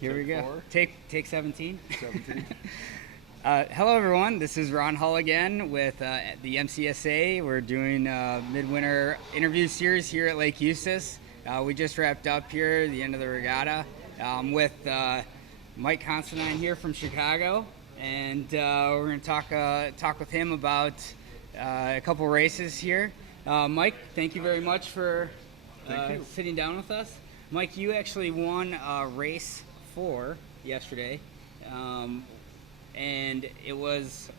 Here we go. 4. Take 17. 17. Hello, everyone. This is Ron Hull again with the Mcsa. We're doing a Midwinter interview series here at Lake Eustis. We just wrapped up here, the end of the regatta, with Mike Considine here from Chicago, and we're going to talk with him about a couple races here. Mike, thank you very much for sitting down with us. Mike, you actually won race 4 yesterday, and it was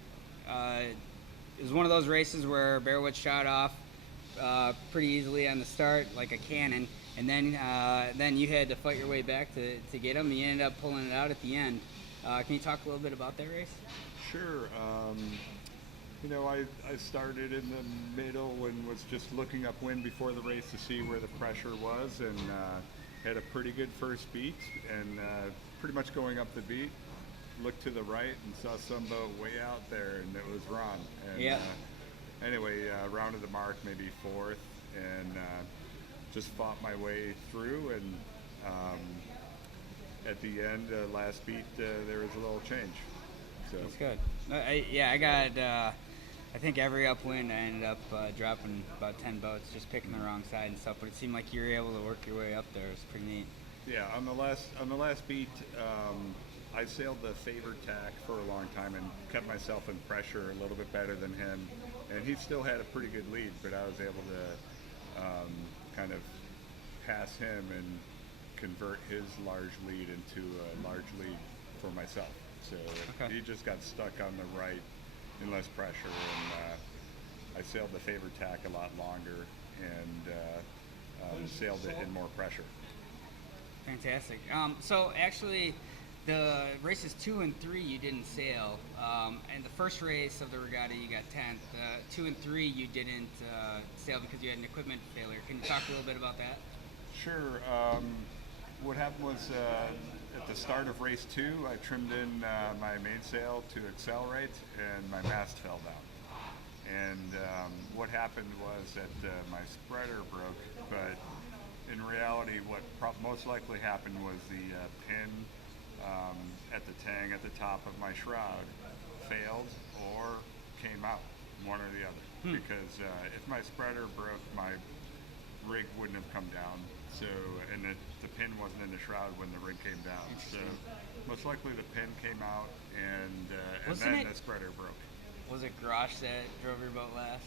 one of those races where Bearwood shot off pretty easily on the start, like a cannon, and then you had to fight your way back to get him. You ended up pulling it out at the end. Can you talk a little bit about that race? Sure. I started in the middle and was just looking upwind before the race to see where the pressure was, and had a pretty good first beat, and pretty much going up the beat, looked to the right and saw some boat way out there, and it was Ron. And, yeah. Anyway, rounded the mark, maybe 4th, and just fought my way through, and at the end, last beat, there was a little change. So that's good. I got. I think every upwind I ended up dropping about 10 boats, just picking the wrong side and stuff. But it seemed like you were able to work your way up there. It was pretty neat. Yeah, on the last beat, I sailed the favored tack for a long time and kept myself in pressure a little bit better than him. And he still had a pretty good lead, but I was able to kind of pass him and convert his large lead into a large lead for myself. So okay. He just got stuck on the right in less pressure, and I sailed the favored tack a lot longer and sailed it in more pressure. Fantastic. So actually, the races 2 and 3 you didn't sail, and the first race of the regatta you got 10th. 2 and 3 you didn't sail because you had an equipment failure. Can you talk a little bit about that? Sure. What happened was at the start of race 2, I trimmed in my mainsail to accelerate, and my mast fell down. And what happened was that my spreader broke, but in reality what most likely happened was the pin at the tang at the top of my shroud failed or came out, one or the other. Because if my spreader broke, my rig wouldn't have come down. So, and the pin wasn't in the shroud when the rig came down. So, most likely the pin came out, and then the spreader broke. Was it Grosh that drove your boat last?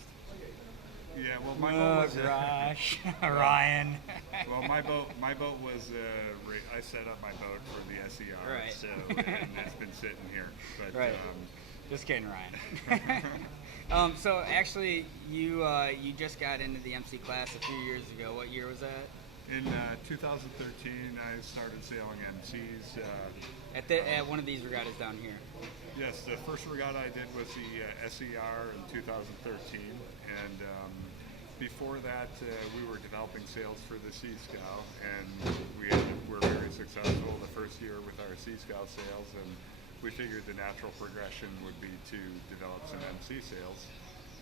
Yeah, well, my boat was Grosh, Ryan. Well, my boat was. I set up my boat for the SER, right. So and it's been sitting here. But right. Just kidding, Ryan. So actually, you just got into the MC class a few years ago. What year was that? In 2013, I started sailing MCs. At one of these regattas down here. Yes, the first regatta I did was the SER in 2013, and before that we were developing sails for the Sea Scow, and we were very successful the first year with our Sea Scow sails, and we figured the natural progression would be to develop some MC sails,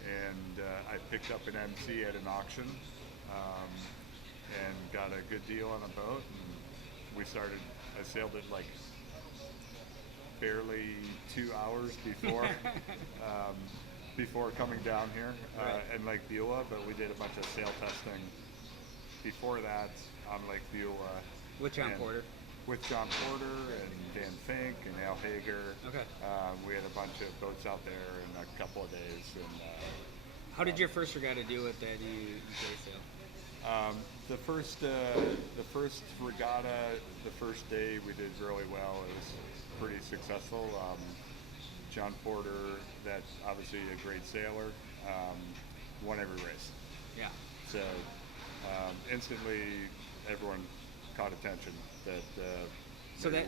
and I picked up an MC at an auction. And got a good deal on a boat, and I sailed it like barely 2 hours before coming down here in Lake Beulah, but we did a bunch of sail testing before that on Lake Beulah. With John Porter? With John Porter and Dan Fink and Al Hager. Okay. We had a bunch of boats out there in a couple of days. And how did your first regatta do with that you sail? The first regatta, the first day we did really well. It was pretty successful. John Porter, that's obviously a great sailor, won every race. Yeah. So instantly everyone caught attention that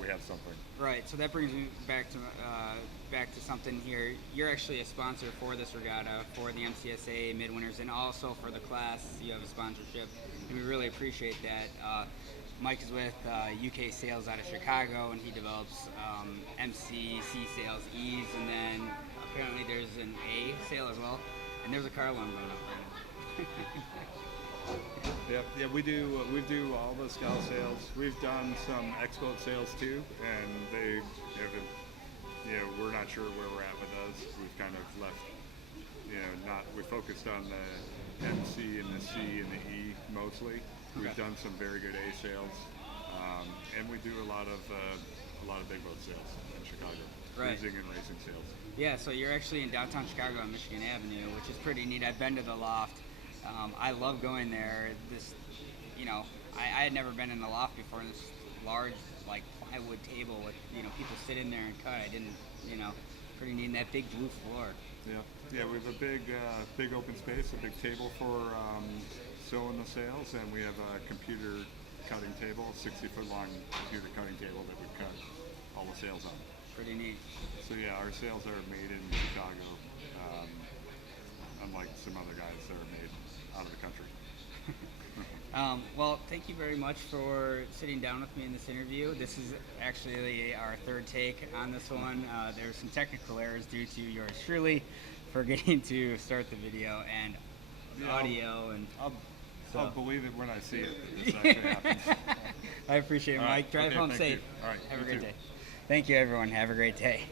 we have something. Right. So that brings me back to something here. You're actually a sponsor for this regatta, for the MCSA Midwinters, and also for the class. You have a sponsorship, and we really appreciate that. Mike is with UK Sails out of Chicago, and he develops MC, C sails, E's, and then apparently there's an A sail as well. And there's a car alarm going off right now. Yep. Yeah, we do all the scout sales. We've done some export sales too, and they haven't. We're not sure where we're at with those. We've kind of left. We focused on the MC and the C and the E mostly. We've done some very good A sales, and we do a lot of big boat sales in Chicago, cruising and racing sales. Yeah, so you're actually in downtown Chicago on Michigan Avenue, which is pretty neat. I've been to the loft. I love going there. I had never been in the loft before. This large, like, plywood table with, people sit in there and cut. I didn't, pretty neat. And that big blue floor. Yeah, we have a big open space, a big table for sewing the sails, and we have a computer cutting table, 60-foot long computer cutting table that we cut all the sails on. Pretty neat. So yeah, our sails are made in Chicago, unlike some other guys that are made out of the country. Well, thank you very much for sitting down with me in this interview. This is actually our third take on this one. There's some technical errors due to yours truly forgetting to start the video and audio. And I'll believe it when I see it. This actually happens. I appreciate it, Mike. Drive home safe. All right, have a great too. day. Thank you, everyone. Have a great day.